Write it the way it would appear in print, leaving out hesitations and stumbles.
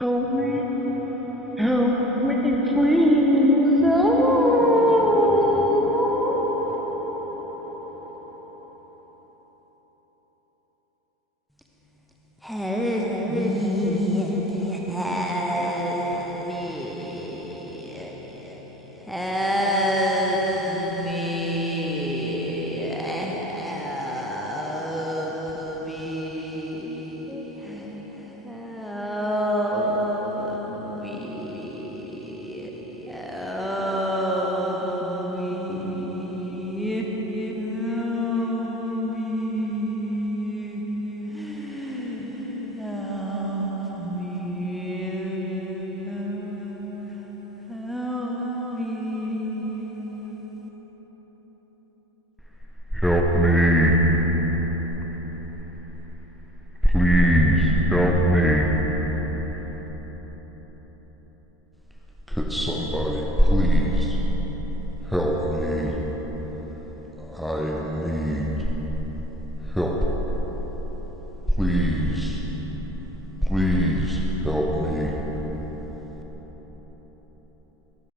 Help me. Help me, please. Help me, help me, help me, help me, help me, Help me. Please help me. Could somebody please help me? I